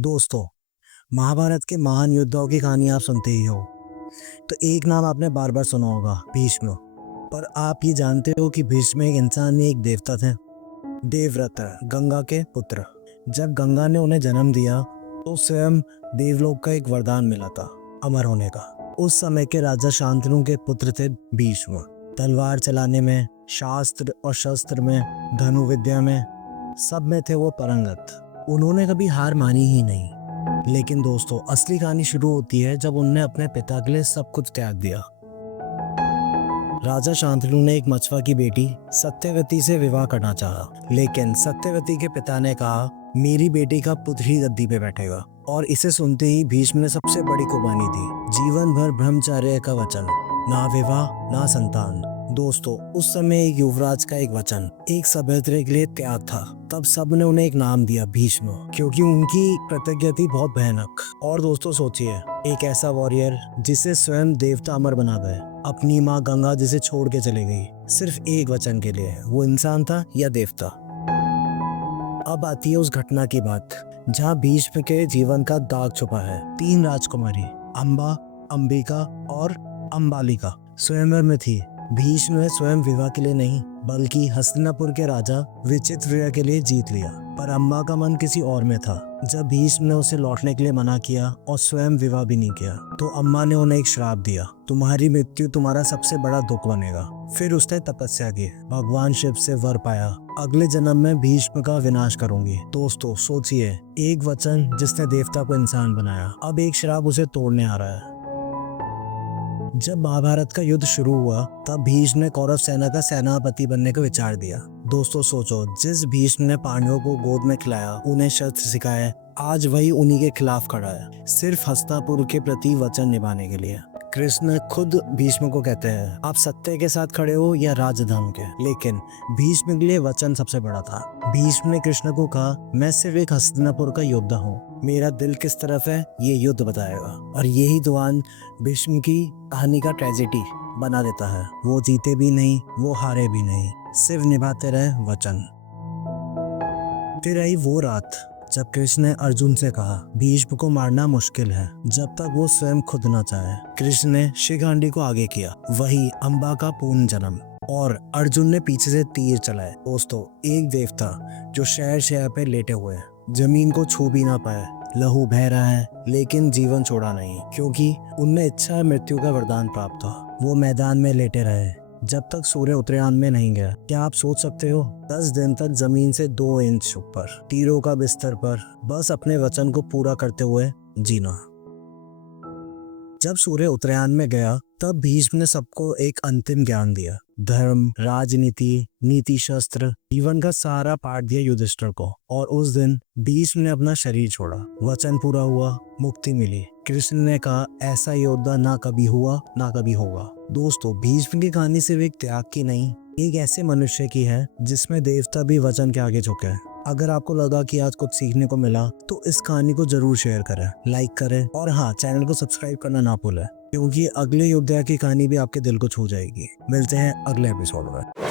दोस्तों, महाभारत के महान योद्धाओं की कहानी आप सुनते ही हो, तो एक नाम आपने बार बार सुना होगा, भीष्म। पर आप ये जानते हो कि भीष्म एक इंसान नहीं, एक देवता थे। देवव्रत, गंगा के पुत्र। जब गंगा ने उन्हें जन्म दिया तो स्वयं देवलोक का एक वरदान मिला था, अमर होने का। उस समय के राजा शांतनु के पुत्र थे भीष्म। तलवार चलाने में, शास्त्र और शस्त्र में, धनुर्विद्या में, सब में थे वो परंगत। उन्होंने कभी हार मानी ही नहीं। लेकिन दोस्तों, असली कहानी शुरू होती है जब उन्होंने अपने पिता के लिए सब कुछ त्याग दिया। राजा शांतनु ने एक मछुआ की बेटी सत्यवती से विवाह करना चाहा, लेकिन सत्यवती के पिता ने कहा, मेरी बेटी का पुत्र ही गद्दी पे बैठेगा। और इसे सुनते ही भीष्म ने सबसे बड़ी कुर्बानी दी, जीवन भर ब्रह्मचर्य का वचन, ना विवाह ना संतान। दोस्तों, उस समय एक युवराज का एक वचन, एक सभ्यता के लिए त्याग था। तब सबने उन्हें एक नाम दिया, भीष्म, क्योंकि उनकी प्रतिज्ञा थी बहुत भयानक। और दोस्तों सोचिए, एक ऐसा वॉरियर जिसे स्वयं देवता अमर बना गए, अपनी माँ गंगा जिसे छोड़ के चली गई, सिर्फ एक वचन के लिए। वो इंसान था या देवता? अब आती है उस घटना की बात जहाँ भीष्म के जीवन का दाग छुपा है। 3 राजकुमारी, अंबा, अंबिका और अंबालिका, स्वयंवर में थी। भीष्म ने स्वयं विवाह के लिए नहीं, बल्कि हस्तिनापुर के राजा विचित्रवीर्य के लिए जीत लिया। पर अम्बा का मन किसी और में था। जब भीष्म ने उसे लौटने के लिए मना किया और स्वयं विवाह भी नहीं किया, तो अम्बा ने उन्हें एक श्राप दिया, तुम्हारी मृत्यु तुम्हारा सबसे बड़ा दुख बनेगा। फिर उसने तपस्या की, भगवान शिव से वर पाया, अगले जन्म में भीष्म का विनाश करूंगी। दोस्तों सोचिए, एक वचन जिसने देवता को इंसान बनाया, अब एक श्राप उसे तोड़ने आ रहा है। जब महाभारत का युद्ध शुरू हुआ, तब भीष्म ने कौरव सेना का सेनापति बनने का विचार दिया। दोस्तों सोचो, जिस भीष्म ने पांडवों को गोद में खिलाया, उन्हें शस्त्र सिखाए, आज वही उन्हीं के खिलाफ खड़ा है, सिर्फ हस्तिनापुर के प्रति वचन निभाने के लिए। कृष्ण खुद भीष्म को कहते हैं, आप सत्य के साथ खड़े हो या राजधर्म के। लेकिन भीष्म के लिए वचन सबसे बड़ा था। भीष्म ने कृष्ण को कहा, मैं सिर्फ एक हस्तिनापुर का योद्धा हूँ, मेरा दिल किस तरफ है ये युद्ध बताएगा। और यही दुआन भीष्म की कहानी का ट्रेजेडी बना देता है। वो जीते भी नहीं, वो हारे भी नहीं, सिर्फ निभाते रहे वचन। फिर आई वो रात जब कृष्ण ने अर्जुन से कहा, भीष्म को मारना मुश्किल है जब तक वो स्वयं खुद न चाहे। कृष्ण ने शिखंडी को आगे किया, वही अम्बा का पूर्ण जन्म, और अर्जुन ने पीछे से तीर चलाए। दोस्तों, एक देवता जो शहर शहर पे लेटे हुए हैं, जमीन को छू भी ना पाए, लहू बह रहा है, लेकिन जीवन छोड़ा नहीं, क्योंकि उनने इच्छा मृत्यु का वरदान प्राप्त था। वो मैदान में लेटे रहे जब तक सूर्य उत्तरायण में नहीं गया। क्या आप सोच सकते हो, 10 दिन तक जमीन से 2 इंच ऊपर, तीरों का बिस्तर पर, बस अपने वचन को पूरा करते हुए जीना। जब सूर्य उत्तरायण में गया, तब भीष्म ने सबको एक अंतिम ज्ञान दिया, धर्म, राजनीति, नीति शास्त्र, जीवन का सारा पाठ दिया युधिष्ठिर को। और उस दिन भीष्म ने अपना शरीर छोड़ा, वचन पूरा हुआ, मुक्ति मिली। कृष्ण ने कहा, ऐसा योद्धा ना कभी हुआ ना कभी होगा। दोस्तों, भीष्म की कहानी सिर्फ एक त्याग की नहीं, एक ऐसे मनुष्य की है जिसमें देवता भी वचन के आगे झुके। अगर आपको लगा कि आज कुछ सीखने को मिला, तो इस कहानी को जरूर शेयर करें, लाइक करें, और हाँ, चैनल को सब्सक्राइब करना ना भूलें, क्योंकि अगले योद्धा की कहानी भी आपके दिल को छू जाएगी। मिलते हैं अगले एपिसोड में।